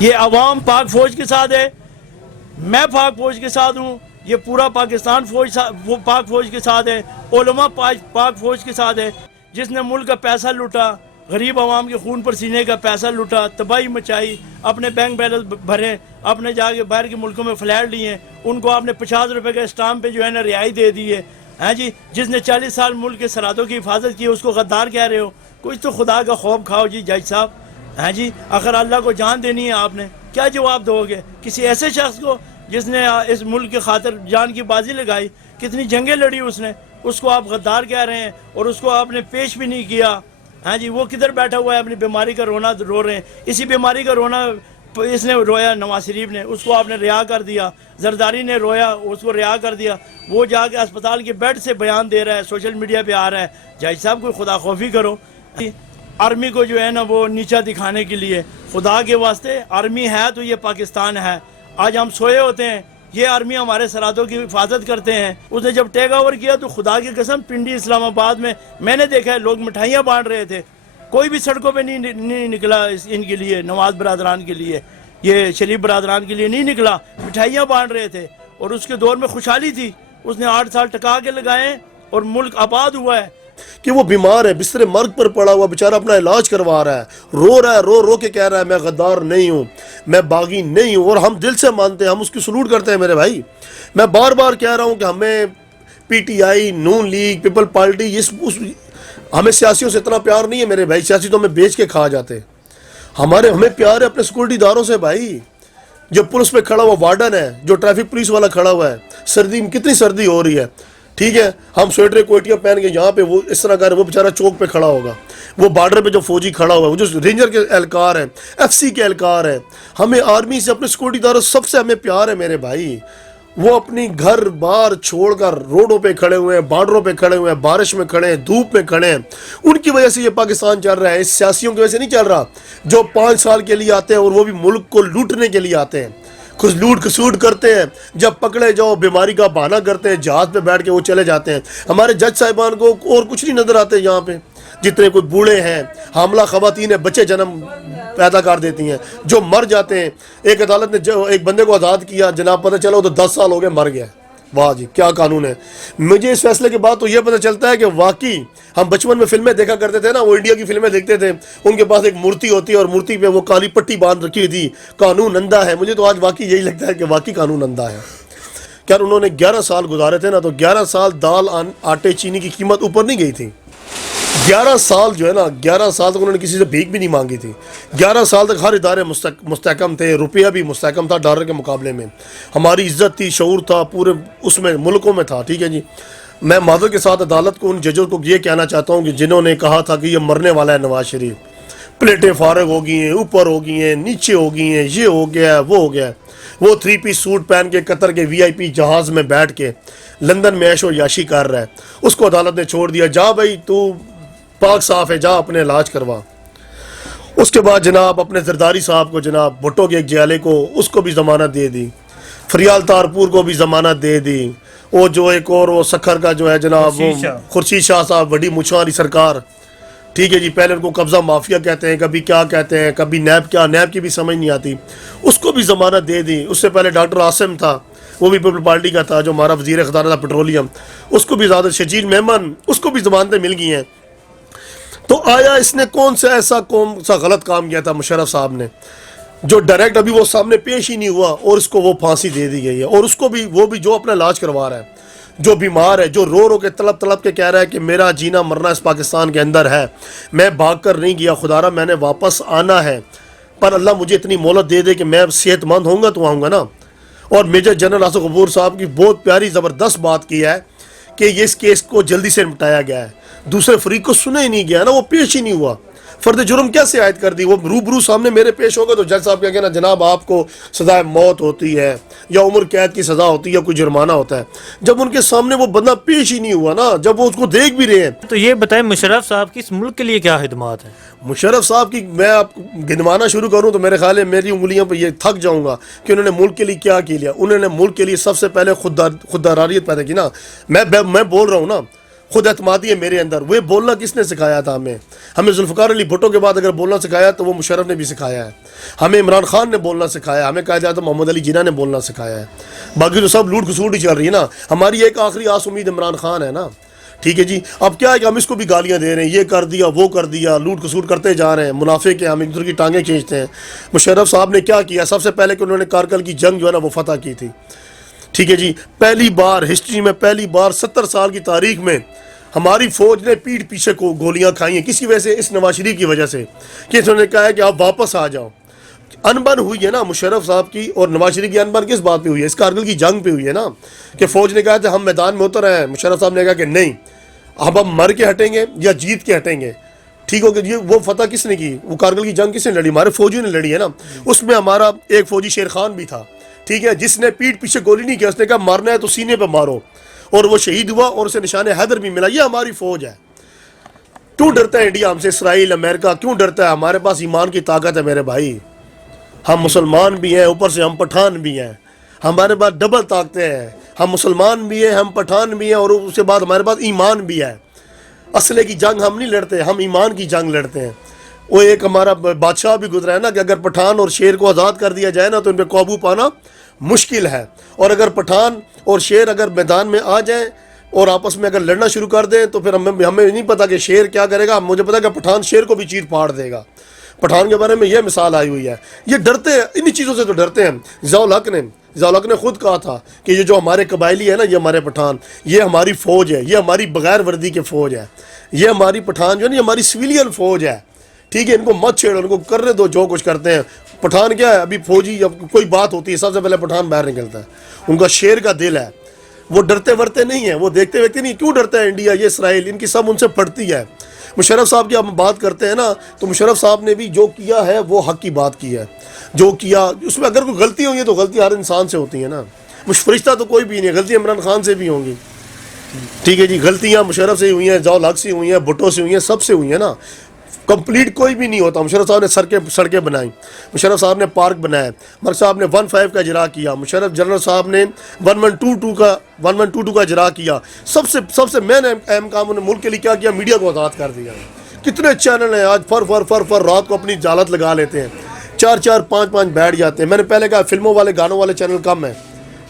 یہ عوام پاک فوج کے ساتھ ہے، میں پاک فوج کے ساتھ ہوں، یہ پورا پاکستان پاک فوج کے ساتھ ہے، علماء پاک فوج کے ساتھ ہے۔ جس نے ملک کا پیسہ لوٹا، غریب عوام کے خون پر سینے کا پیسہ لوٹا، تباہی مچائی، اپنے بینک بیلنس بھرے، اپنے جا کے باہر کے ملکوں میں فلیٹ لیے، ان کو آپ نے 50 روپے کے اسٹامپ پہ جو ہے نا رہائی دے دی ہے، ہاں جی۔ جس نے 40 سال ملک کے سرحدوں کی حفاظت کی، اس کو غدار کہہ رہے ہو؟ کچھ تو خدا کا خوف کھاؤ جی جج صاحب، ہاں جی۔ اگر اللہ کو جان دینی ہے آپ نے، کیا جواب دو گے کسی ایسے شخص کو جس نے اس ملک کی خاطر جان کی بازی لگائی، کتنی جنگیں لڑی اس نے، اس کو آپ غدار کہہ رہے ہیں اور اس کو آپ نے پیش بھی نہیں کیا، ہاں جی۔ وہ کدھر بیٹھا ہوا ہے، اپنی بیماری کا رونا رو رہے ہیں، اسی بیماری کا رونا اس نے رویا، نواز شریف نے، اس کو آپ نے رہا کر دیا، زرداری نے رویا، اس کو رہا کر دیا، وہ جا کے اسپتال کے بیڈ سے بیان دے رہا ہے، سوشل میڈیا پہ آ رہا ہے۔ جج صاحب کوئی خدا خوفی کرو، آرمی کو جو ہے نا وہ نیچا دکھانے کے لیے، خدا کے واسطے آرمی ہے تو یہ پاکستان ہے۔ آج ہم سوئے ہوتے ہیں، یہ آرمی ہمارے سرحدوں کی حفاظت کرتے ہیں۔ اس نے جب ٹیک اوور کیا تو خدا کی قسم پنڈی اسلام آباد میں نے دیکھا ہے لوگ مٹھائیاں بانٹ رہے تھے، کوئی بھی سڑکوں پہ نہیں نکلا ان کے لیے، نواز برادران کے لیے، یہ شریف برادران کے لیے نہیں نکلا، مٹھائیاں بانٹ رہے تھے، اور اس کے دور میں خوشحالی تھی۔ اس نے 8 سال ٹکا کے لگائے اور ملک آباد ہوا ہے۔ کہ وہ بیمار ہے، بستر مرگ پر پڑا ہوا بیچارہ اپنا علاج کروا رہا ہے، رو رو کے کہہ رہا ہے میں غدار نہیں ہوں، میں باغی نہیں ہوں، اور ہم دل سے مانتے ہیں، ہم اس کی سلوٹ کرتے ہیں میرے بھائی۔ میں بار بار کہہ رہا ہوں کہ ہمیں P T I, Noon League, People Party, ہمیں سیاسیوں سے اتنا پیار نہیں ہے میرے بھائی، سیاسی تو ہمیں بیچ کے کھا جاتے ہیں۔ ہمیں پیار ہے اپنے سیکورٹی داروں سے بھائی۔ جو پولیس پہ کھڑا ہوا وارڈن ہے، جو ٹریفک پولیس والا کھڑا ہوا ہے، سردی میں کتنی سردی ہو رہی ہے، ٹھیک ہے، ہم سویٹر کوٹیاں پہن کے یہاں پہ وہ اس طرح کر رہے، وہ بیچارہ چوک پہ کھڑا ہوگا، وہ بارڈر پہ جو فوجی کھڑا ہوا ہے، وہ جو رینجر کے اہلکار ہیں، ایف سی کے اہلکار ہیں۔ ہمیں آرمی سے، اپنے سیکورٹی داروں سب سے ہمیں پیار ہے میرے بھائی۔ وہ اپنی گھر بار چھوڑ کر روڈوں پہ کھڑے ہوئے ہیں، بارڈروں پہ کھڑے ہوئے ہیں، بارش میں کھڑے ہیں، دھوپ میں کھڑے ہیں۔ ان کی وجہ سے یہ پاکستان چل رہا ہے، اس سیاسیوں کی وجہ سے نہیں چل رہا، جو 5 سال کے لیے آتے ہیں اور وہ بھی ملک کو لوٹنے کے لیے آتے ہیں، کچھ لوٹ کسوٹ کرتے ہیں، جب پکڑے جاؤ بیماری کا بہانہ کرتے ہیں، جہاز پہ بیٹھ کے وہ چلے جاتے ہیں۔ ہمارے جج صاحبان کو اور کچھ نہیں نظر آتے یہاں پہ، جتنے کوئی بوڑھے ہیں، حاملہ خواتین ہیں، بچے جنم پیدا کر دیتی ہیں، جو مر جاتے ہیں۔ ایک عدالت نے ایک بندے کو آزاد کیا، جناب پتہ چلا وہ تو 10 سال ہو گئے مر گیا۔ واہ جی کیا قانون ہے۔ مجھے اس فیصلے کے بعد تو یہ پتہ چلتا ہے کہ واقعی ہم بچپن میں فلمیں دیکھا کرتے تھے نا، وہ انڈیا کی فلمیں دیکھتے تھے، ان کے پاس ایک مورتی ہوتی ہے اور مورتی پہ وہ کالی پٹی باندھ رکھی تھی، قانون اندھا ہے۔ مجھے تو آج واقعی یہی لگتا ہے کہ واقعی قانون اندھا ہے۔ کیا انہوں نے 11 سال گزارے تھے نا، تو 11 سال دال آٹے چینی کی قیمت اوپر نہیں گئی تھی۔ 11 سال جو ہے نا، 11 سال تک انہوں نے کسی سے بھیک بھی نہیں مانگی تھی۔ 11 سال تک ہر ادارے مستحکم تھے، روپیہ بھی مستحکم تھا ڈالر کے مقابلے میں، ہماری عزت تھی، شعور تھا، پورے اس میں ملکوں میں تھا، ٹھیک ہے جی۔ میں معذرت کے ساتھ عدالت کو، ان ججوں کو یہ کہنا چاہتا ہوں کہ جنہوں نے کہا تھا کہ یہ مرنے والا ہے نواز شریف، پلیٹیں فارغ ہو گئی ہیں، اوپر ہو گئی ہیں، نیچے ہو گئی ہیں، یہ ہو گیا ہے، وہ ہو گیا ہے۔ وہ 3 پیس سوٹ پہن کے قطر کے VIP جہاز میں بیٹھ کے لندن میں عیش و یاشی کر رہا ہے، اس کو عدالت نے چھوڑ دیا، جا بھائی تو پاک صاف ہے، جا اپنے علاج کروا۔ اس کے بعد جناب اپنے زرداری صاحب کو، جناب بھٹو کے ایک جیالے کو، اس کو بھی ضمانت دے دی، فریال تارپور کو بھی ضمانت دے دی، وہ جو ایک اور وہ سکھر کا جو ہے جناب وہ خورشید شاہ صاحب، بڑی مچھواری سرکار، ٹھیک ہے جی، پہلے ان کو قبضہ مافیا کہتے ہیں، کبھی کیا کہتے ہیں، کبھی نیب کیا، نیب کی بھی سمجھ نہیں آتی، اس کو بھی ضمانت دے دی۔ اس سے پہلے ڈاکٹر عاصم تھا، وہ بھی پیپل پارٹی کا تھا، جو ہمارا وزیر خزانہ تھا پیٹرولیم، اس کو بھی زیادہ، شجیل میمن، اس کو بھی ضمانتیں مل گئی ہیں۔ تو آیا اس نے کون سا غلط کام کیا تھا مشرف صاحب نے، جو ڈائریکٹ ابھی وہ سامنے پیش ہی نہیں ہوا، اور اس کو وہ پھانسی دے دی گئی ہے، اور اس کو بھی، وہ بھی جو اپنا علاج کروا رہا ہے، جو بیمار ہے، جو رو کے تڑپ کے کہہ رہا ہے کہ میرا جینا مرنا اس پاکستان کے اندر ہے، میں بھاگ کر نہیں گیا، خدا را میں نے واپس آنا ہے، پر اللہ مجھے اتنی مہلت دے دے کہ میں صحت مند ہوں گا تو آؤں گا نا۔ اور میجر جنرل آصف غفور صاحب کی بہت پیاری زبردست بات کی ہے کہ یہ اس کیس کو جلدی سے نپٹایا گیا ہے، دوسرے فریق کو سنا ہی نہیں گیا نا، وہ پیش ہی نہیں ہوا، فرد جرم کیسے عائد کر دی؟ وہ روبرو سامنے میرے پیش ہوگا تو جج صاحب کیا کہنا، جناب آپ کو سزائے موت ہوتی ہے یا عمر قید کی سزا ہوتی ہے یا کوئی جرمانہ ہوتا ہے۔ جب ان کے سامنے وہ بندہ پیش ہی نہیں ہوا نا، جب وہ اس کو دیکھ بھی رہے ہیں۔ تو یہ بتائیں مشرف صاحب کی اس ملک کے لیے کیا خدمات ہیں؟ مشرف صاحب کی میں آپ گنوانا شروع کروں تو میرے خیال ہے میری انگلیاں پہ یہ تھک جاؤں گا کہ انہوں نے ملک کے لیے کیا کیا۔ انہوں نے ملک کے لیے سب سے پہلے خودداریت پیدا کی نا۔ میں بول رہا ہوں نا، خود اعتمادی ہے میرے اندر. وہ بولنا کس نے سکھایا تھا ہمیں ذوالفقار علی بھٹو کے بعد اگر بولنا سکھایا تو وہ مشرف نے بھی سکھایا ہے. ہمیں عمران خان نے بولنا سکھایا, ہمیں قائد اعظم محمد علی جناح نے بولنا سکھایا ہے. باقی تو سب لوٹ کھسوٹ ہی چل رہی ہے نا. ہماری ایک آخری آس امید عمران خان ہے نا. ٹھیک ہے جی, اب کیا ہے کہ ہم اس کو بھی گالیاں دے رہے ہیں, یہ کر دیا وہ کر دیا, لوٹ کھسوٹ کرتے جا رہے ہیں, منافق ہیں, ہم ایک دوسرے کی ٹانگیں کھینچتے ہیں. مشرف صاحب نے کیا کیا, سب سے پہلے کہ انہوں نے کارگل کی جنگ جو ہے نا وہ فتح کی تھی. ٹھیک ہے جی, پہلی بار ہسٹری میں, پہلی بار 70 سال کی تاریخ میں ہماری فوج نے پیٹھ پیچھے کو گولیاں کھائی ہیں. کس کی وجہ سے؟ اس نواز شریف کی وجہ سے, کہ انہوں نے کہا ہے کہ آپ واپس آ جاؤ. انبن ہوئی ہے نا مشرف صاحب کی اور نواز شریف کی انبن کس بات پہ ہوئی ہے؟ اس کارگل کی جنگ پہ ہوئی ہے نا, کہ فوج نے کہا تھا ہم میدان میں اتر رہے ہیں, مشرف صاحب نے کہا کہ نہیں, اب ہم مر کے ہٹیں گے یا جیت کے ہٹیں گے. ٹھیک ہو گیا. وہ فتح کس نے کی؟ وہ کارگل کی جنگ کس نے لڑی؟ ہمارے فوجیوں نے لڑی ہے نا. اس میں ہمارا ایک فوجی شیر خان بھی تھا, ٹھیک ہے, جس نے پیٹھ پیچھے گولی نہیں کیا, اس نے کہا مارنا ہے تو سینے پہ مارو, اور وہ شہید ہوا اور اسے نشان حیدر بھی ملا. یہ ہماری فوج ہے. کیوں ڈرتا ہے انڈیا ہم سے؟ اسرائیل, امریکہ کیوں ڈرتا ہے؟ ہمارے پاس ایمان کی طاقت ہے میرے بھائی. ہم مسلمان بھی ہیں, اوپر سے ہم پٹھان بھی ہیں. ہمارے پاس ڈبل طاقتیں ہیں, ہم مسلمان بھی ہیں, ہم پٹھان بھی ہیں, اور اس کے بعد ہمارے پاس ایمان بھی ہے. اسلحے کی جنگ ہم نہیں لڑتے, ہم ایمان کی جنگ لڑتے ہیں. وہ ایک ہمارا بادشاہ بھی گزرا ہے نا کہ اگر پٹھان اور شیر کو آزاد کر دیا جائے نا تو ان پہ قابو پانا مشکل ہے, اور اگر پٹھان اور شیر اگر میدان میں آ جائیں اور آپس میں اگر لڑنا شروع کر دیں تو پھر ہمیں نہیں پتا کہ شیر کیا کرے گا. مجھے پتا کہ پٹھان شیر کو بھی چیر پھاڑ دے گا. پٹھان کے بارے میں یہ مثال آئی ہوئی ہے. یہ ڈرتے ہیں, انہی چیزوں سے تو ڈرتے ہیں. ضیاء الحق نے خود کہا تھا کہ یہ جو ہمارے قبائلی ہے نا, یہ ہمارے پٹھان, یہ ہماری فوج ہے, یہ ہماری بغیر وردی کی فوج ہے, یہ ہماری پٹھان جو ہے نا, یہ ہماری سویلین فوج ہے. ٹھیک ہے, ان کو مت چھیڑو, ان کو کرنے دو جو کچھ کرتے ہیں. پٹھان کیا ہے, ابھی فوجی جب کوئی بات ہوتی ہے سب سے پہلے پٹھان باہر نکلتا ہے. ان کا شیر کا دل ہے, وہ ڈرتے ورتے نہیں ہیں, وہ دیکھتے ویکھتے نہیں. کیوں ڈرتا ہے انڈیا, یہ اسرائیل, ان کی سب ان سے پڑتی ہے. مشرف صاحب کی ہم بات کرتے ہیں نا, تو مشرف صاحب نے بھی جو کیا ہے وہ حق کی بات کی ہے. جو کیا اس میں اگر کوئی غلطی ہوئی ہے تو غلطی ہر انسان سے ہوتی ہے نا. فرشتہ تو کوئی بھی نہیں, غلطی عمران خان سے بھی ہوں گی. ٹھیک ہے جی, غلطیاں مشرف سے ہوئی ہیں, ضیاء الحق سے ہوئی ہیں, بھٹو سے ہوئی ہیں, سب سے ہوئی ہیں نا. کمپلیٹ کوئی بھی نہیں ہوتا. مشرف صاحب نے سڑکیں بنائیں, مشرف صاحب نے پارک بنائے, مرک صاحب نے 15 کا اجرا کیا, مشرف جنرل صاحب نے 1122 کا اجرا کیا. سب سے مین اہم کام انہوں نے ملک کے لیے کیا کیا؟ میڈیا کو آزاد کر دیا. کتنے چینل ہیں آج فر رات کو اپنی جالت لگا لیتے ہیں, 4 5 بیٹھ جاتے ہیں. میں نے پہلے کہا فلموں والے گانوں والے چینل کم ہیں,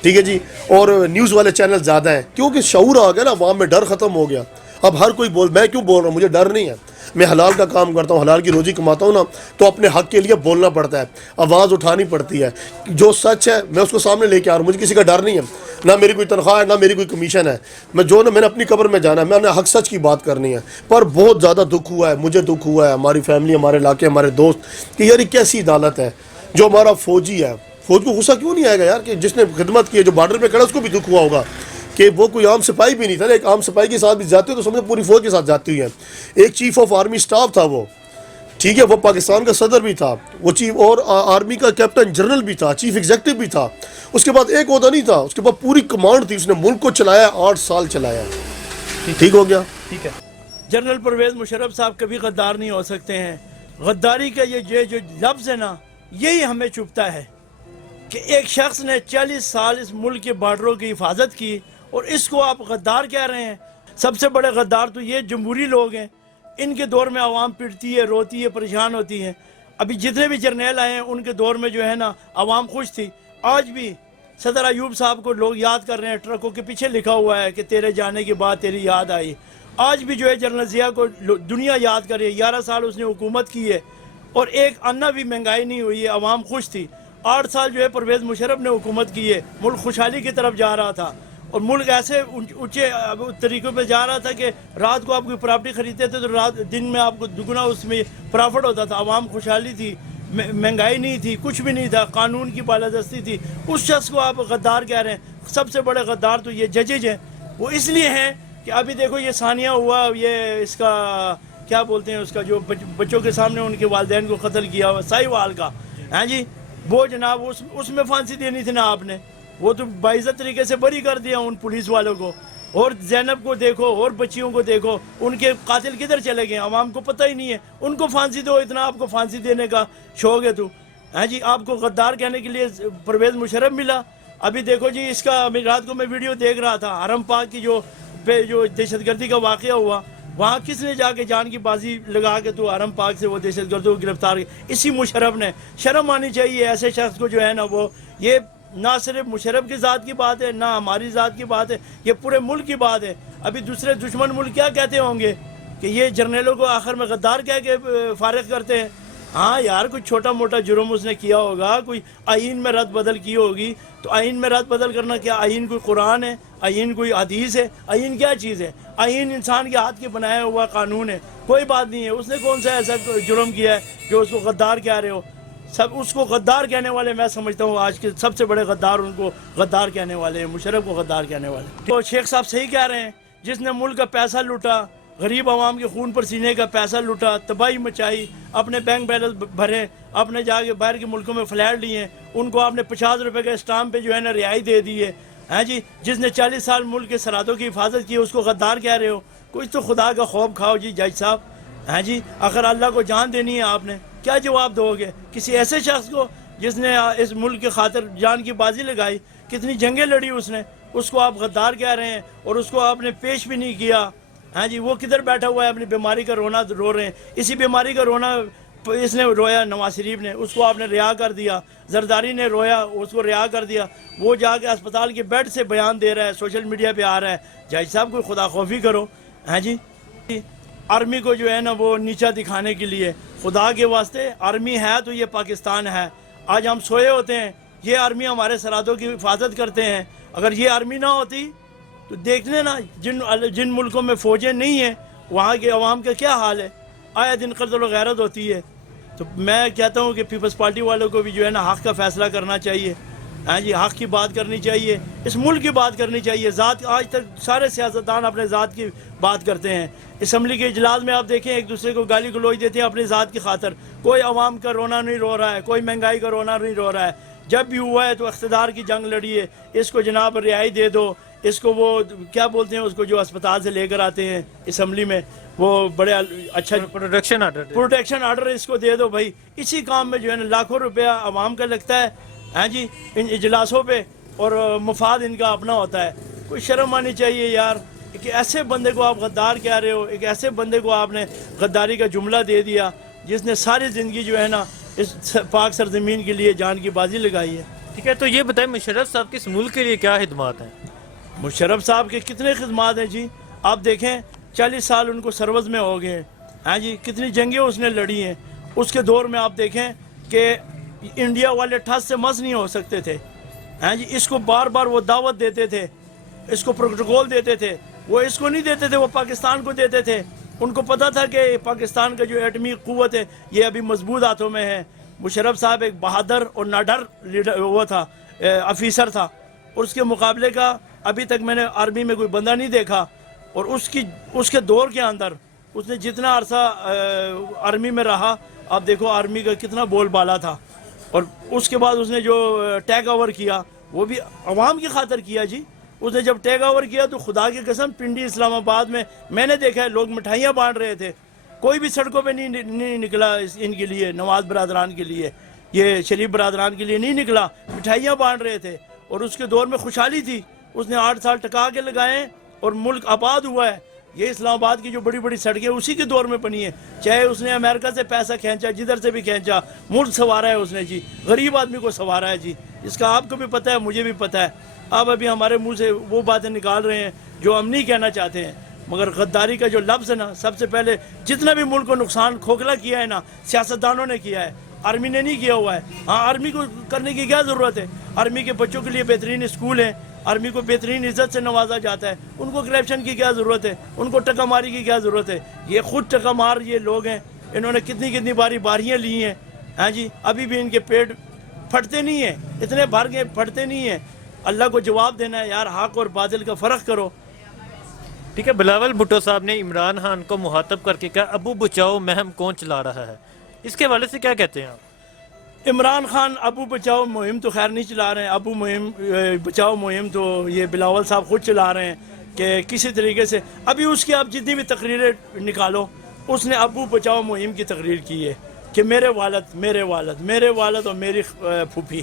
ٹھیک ہے جی, اور نیوز والے چینل زیادہ ہیں, کیونکہ شعور آ گیا نا, عوام میں ڈر ختم ہو گیا. اب ہر کوئی میں کیوں بول رہا ہوں, مجھے ڈر نہیں ہے, میں حلال کا کام کرتا ہوں, حلال کی روزی کماتا ہوں نا, تو اپنے حق کے لیے بولنا پڑتا ہے, آواز اٹھانی پڑتی ہے. جو سچ ہے میں اس کو سامنے لے کے آ رہا ہوں, مجھے کسی کا ڈر نہیں ہے, نہ میری کوئی تنخواہ ہے, نہ میری کوئی کمیشن ہے. میں نے اپنی قبر میں جانا ہے, میں نے حق سچ کی بات کرنی ہے. پر بہت زیادہ دکھ ہوا ہے, مجھے دکھ ہوا ہے, ہماری فیملی, ہمارے علاقے, ہمارے دوست, کہ یار یہ کیسی عدالت ہے. جو ہمارا فوجی ہے, فوج کو غصہ کیوں نہیں آئے گا یار, کہ جس نے خدمت کی ہے, جو بارڈر پہ کھڑا, اس کو بھی دکھ ہوا ہوگا کہ وہ کوئی عام سپاہی بھی نہیں تھا. ایک عام سپاہی کے ساتھ بھی جاتے ہو تو سمجھو پوری فوج کے ساتھ جاتی ہوئی ہے. ایک چیف آف آرمی سٹاف تھا وہ, ٹھیک ہے, وہ پاکستان کا صدر بھی تھا, وہ چیف اور آرمی کا کیپٹن جنرل بھی تھا, چیف ایگزیکٹو بھی تھا. اس کے بعد ایک عہدہ نہیں تھا, اس کے بعد پوری کمانڈ تھی. اس نے ملک کو چلایا, 8 سال چلایا. ٹھیک ہو گیا. ٹھیک ہے. جنرل پرویز مشرف صاحب کبھی غدار نہیں ہو سکتے ہیں. غداری کا یہ جو لفظ ہے نا, یہی ہمیں چبھتا ہے کہ ایک شخص نے 40 سال اس ملک کے بارڈروں کی حفاظت کی اور اس کو آپ غدار کہہ رہے ہیں. سب سے بڑے غدار تو یہ جمہوری لوگ ہیں. ان کے دور میں عوام پڑتی ہے, روتی ہے, پریشان ہوتی ہے. ابھی جتنے بھی جرنیل آئے ہیں ان کے دور میں جو ہے نا عوام خوش تھی. آج بھی صدر ایوب صاحب کو لوگ یاد کر رہے ہیں, ٹرکوں کے پیچھے لکھا ہوا ہے کہ تیرے جانے کے بعد تیری یاد آئی. آج بھی جو ہے جنرل ضیاء کو دنیا یاد کر رہی ہے. 11 سال اس نے حکومت کی ہے اور ایک انا بھی مہنگائی نہیں ہوئی ہے, عوام خوش تھی. 8 سال جو ہے پرویز مشرف نے حکومت کی ہے, ملک خوشحالی کی طرف جا رہا تھا, اور ملک ایسے اونچے طریقوں پہ جا رہا تھا کہ رات کو آپ کوئی پراپرٹی خریدتے تھے تو دن میں آپ کو دگنا اس میں پرافٹ ہوتا تھا. عوام خوشحالی تھی, مہنگائی نہیں تھی, کچھ بھی نہیں تھا, قانون کی بالادستی تھی. اس شخص کو آپ غدار کہہ رہے ہیں. سب سے بڑے غدار تو یہ ججز ہیں. وہ اس لیے ہیں کہ ابھی دیکھو یہ ثانیہ ہوا, یہ اس کا کیا بولتے ہیں, اس کا جو بچوں کے سامنے ان کے والدین کو قتل کیا ہوا, ساہیوال کا, ہاں جی, وہ جناب اس میں پھانسی دینی تھی نا آپ نے, وہ تو باعزت طریقے سے بری کر دیا ان پولیس والوں کو. اور زینب کو دیکھو اور بچیوں کو دیکھو, ان کے قاتل کدھر چلے گئے عوام کو پتہ ہی نہیں ہے. ان کو پھانسی دو, اتنا آپ کو پھانسی دینے کا شوق ہے تو, ہاں جی. آپ کو غدار کہنے کے لیے پرویز مشرف ملا. ابھی دیکھو جی, اس کا رات کو میں ویڈیو دیکھ رہا تھا, حرم پاک کی جو پہ جو دہشت گردی کا واقعہ ہوا وہاں کس نے جا کے جان کی بازی لگا کے تو حرم پاک سے وہ دہشت گردوں کو گرفتار کیا؟ اسی مشرف نے. شرم آنی چاہیے ایسے شخص کو جو ہے نا. وہ یہ نہ صرف مشرف کی ذات کی بات ہے، نہ ہماری ذات کی بات ہے، یہ پورے ملک کی بات ہے. ابھی دوسرے دشمن ملک کیا کہتے ہوں گے کہ یہ جرنیلوں کو آخر میں غدار کہہ کے فارغ کرتے ہیں. ہاں یار کوئی چھوٹا موٹا جرم اس نے کیا ہوگا، کوئی آئین میں رد بدل کی ہوگی، تو آئین میں رد بدل کرنا کیا آئین کوئی قرآن ہے؟ آئین کوئی حدیث ہے؟ آئین کیا چیز ہے؟ آئین انسان کے ہاتھ کے بنایا ہوا قانون ہے. کوئی بات نہیں ہے. اس نے کون سا ایسا جرم کیا ہے جو اس کو غدار کہہ رہے ہو؟ سب اس کو غدار کہنے والے میں سمجھتا ہوں آج کے سب سے بڑے غدار ان کو غدار کہنے والے ہیں، مشرف کو غدار کہنے والے. تو شیخ صاحب صحیح کہہ رہے ہیں، جس نے ملک کا پیسہ لوٹا، غریب عوام کے خون پر سینے کا پیسہ لوٹا، تباہی مچائی، اپنے بینک بیلنس بھرے، اپنے جا کے باہر کے ملکوں میں فلیٹ لیے، ان کو آپ نے 50 روپے کے اسٹامپ پہ جو ہے نا رہائی دے دی ہے. ہاں جی، جس نے 40 سال ملک کے سرحدوں کی حفاظت کی اس کو غدار کہہ رہے ہو؟ کچھ تو خدا کا خوف کھاؤ جی جج صاحب. ہاں جی، اگر اللہ کو جان دینی ہے آپ نے کیا جواب دو گے کسی ایسے شخص کو جس نے اس ملک کی خاطر جان کی بازی لگائی، کتنی جنگیں لڑی اس نے، اس کو آپ غدار کہہ رہے ہیں اور اس کو آپ نے پیش بھی نہیں کیا. ہاں جی، وہ کدھر بیٹھا ہوا ہے اپنی بیماری کا رونا رو رہے ہیں. اسی بیماری کا رونا اس نے رویا نواز شریف نے، اس کو آپ نے رہا کر دیا. زرداری نے رویا، اس کو رہا کر دیا. وہ جا کے اسپتال کے بیڈ سے بیان دے رہا ہے، سوشل میڈیا پہ آ رہا ہے. جج صاحب کوئی خدا خوفی کرو. ہاں جی، آرمی کو جو ہے نا وہ نیچا دکھانے کے لیے، خدا کے واسطے آرمی ہے تو یہ پاکستان ہے. آج ہم سوئے ہوتے ہیں، یہ آرمی ہمارے سرحدوں کی حفاظت کرتے ہیں. اگر یہ آرمی نہ ہوتی تو دیکھ لینا جن ملکوں میں فوجیں نہیں ہیں وہاں کے عوام کا کیا حال ہے. آئے دن قتل و غیرت ہوتی ہے. تو میں کہتا ہوں کہ پیپلز پارٹی والوں کو بھی جو ہے نا حق کا فیصلہ کرنا چاہیے. ہاں جی، حق کی بات کرنی چاہیے، اس ملک کی بات کرنی چاہیے. ذات آج تک سارے سیاستدان اپنے ذات کی بات کرتے ہیں. اسمبلی کے اجلاس میں آپ دیکھیں ایک دوسرے کو گالی گلوچ دیتے ہیں اپنی ذات کی خاطر. کوئی عوام کا رونا نہیں رو رہا ہے، کوئی مہنگائی کا رونا نہیں رو رہا ہے. جب بھی ہوا ہے تو اقتدار کی جنگ لڑی ہے. اس کو جناب رہائی دے دو. اس کو وہ کیا بولتے ہیں اس کو جو اسپتال سے لے کر آتے ہیں اسمبلی میں، وہ بڑے اچھا پروٹیکشن آرڈر اس کو دے دو بھائی. اسی کام میں جو ہے نا لاکھوں روپیہ عوام کا لگتا ہے. ہاں جی، ان اجلاسوں پہ، اور مفاد ان کا اپنا ہوتا ہے. کوئی شرم آنی چاہیے یار. ایک ایسے بندے کو آپ غدار کہہ رہے ہو، ایک ایسے بندے کو آپ نے غداری کا جملہ دے دیا جس نے ساری زندگی جو ہے نا اس پاک سرزمین کے لیے جان کی بازی لگائی ہے. ٹھیک ہے، تو یہ بتائیں مشرف صاحب کی اس ملک کے لیے کیا خدمات ہیں؟ مشرف صاحب کے کتنے خدمات ہیں جی. آپ دیکھیں 40 سال ان کو سروس میں ہو گئے. ہاں جی، کتنی جنگیں اس نے لڑی ہیں. اس کے دور میں آپ دیکھیں کہ انڈیا والے ٹھس سے مس نہیں ہو سکتے تھے. ہاں جی، اس کو بار بار وہ دعوت دیتے تھے، اس کو پروٹوکول دیتے تھے. وہ اس کو نہیں دیتے تھے، وہ پاکستان کو دیتے تھے. ان کو پتہ تھا کہ پاکستان کا جو ایٹمی قوت ہے یہ ابھی مضبوط ہاتھوں میں ہے. مشرف صاحب ایک بہادر اور ناڈر لیڈر وہ تھا، افیسر تھا. اور اس کے مقابلے کا ابھی تک میں نے آرمی میں کوئی بندہ نہیں دیکھا. اور اس کے دور کے اندر اس نے جتنا عرصہ آرمی میں رہا، آپ دیکھو آرمی کا کتنا بول بالا تھا. اور اس کے بعد اس نے جو ٹیک اوور کیا وہ بھی عوام کی خاطر کیا جی. اس نے جب ٹیک اوور کیا تو خدا کی قسم پنڈی اسلام آباد میں نے دیکھا ہے لوگ مٹھائیاں بانٹ رہے تھے. کوئی بھی سڑکوں پہ نہیں نکلا ان کے لیے، نواز برادران کے لیے، یہ شریف برادران کے لیے نہیں نکلا. مٹھائیاں بانٹ رہے تھے. اور اس کے دور میں خوشحالی تھی. اس نے 8 سال ٹکا کے لگائے اور ملک آباد ہوا ہے. یہ اسلام آباد کی جو بڑی بڑی سڑکیں اسی کے دور میں بنی ہیں. چاہے اس نے امریکہ سے پیسہ کھینچا، جدھر سے بھی کھینچا، ملک سنوارا ہے اس نے جی. غریب آدمی کو سنوارا ہے جی. اس کا آپ کو بھی پتہ ہے، مجھے بھی پتہ ہے. آپ ابھی ہمارے منہ سے وہ باتیں نکال رہے ہیں جو ہم نہیں کہنا چاہتے ہیں. مگر غداری کا جو لفظ ہے نا، سب سے پہلے جتنا بھی ملک کو نقصان کھوکھلا کیا ہے نا، سیاستدانوں نے کیا ہے، آرمی نے نہیں کیا ہوا ہے. ہاں، آرمی کو کرنے کی کیا ضرورت ہے؟ آرمی کے بچوں کے لیے بہترین اسکول ہیں، آرمی کو بہترین عزت سے نوازا جاتا ہے. ان کو کرپشن کی کیا ضرورت ہے؟ ان کو ٹکا ماری کی کیا ضرورت ہے؟ یہ خود ٹکا مار یہ لوگ ہیں. انہوں نے کتنی باریاں لی ہیں. ہاں جی، ابھی بھی ان کے پیٹ پھٹتے نہیں ہیں، اتنے بھر کے پھٹتے نہیں ہیں. اللہ کو جواب دینا ہے یار. حق اور باطل کا فرق کرو. ٹھیک ہے، بلاول بھٹو صاحب نے عمران خان کو مخاطب کر کے کہا ابو بچاؤ مہم کون چلا رہا ہے، اس کے حوالے سے کیا کہتے ہیں آپ؟ عمران خان ابو بچاؤ مہم تو خیر نہیں چلا رہے ہیں. بچاؤ مہم تو یہ بلاول صاحب خود چلا رہے ہیں کہ کسی طریقے سے. ابھی اس کی آپ جتنی بھی تقریریں نکالو، اس نے ابو بچاؤ مہم کی تقریر کی ہے کہ میرے والد اور میری پھوپھی.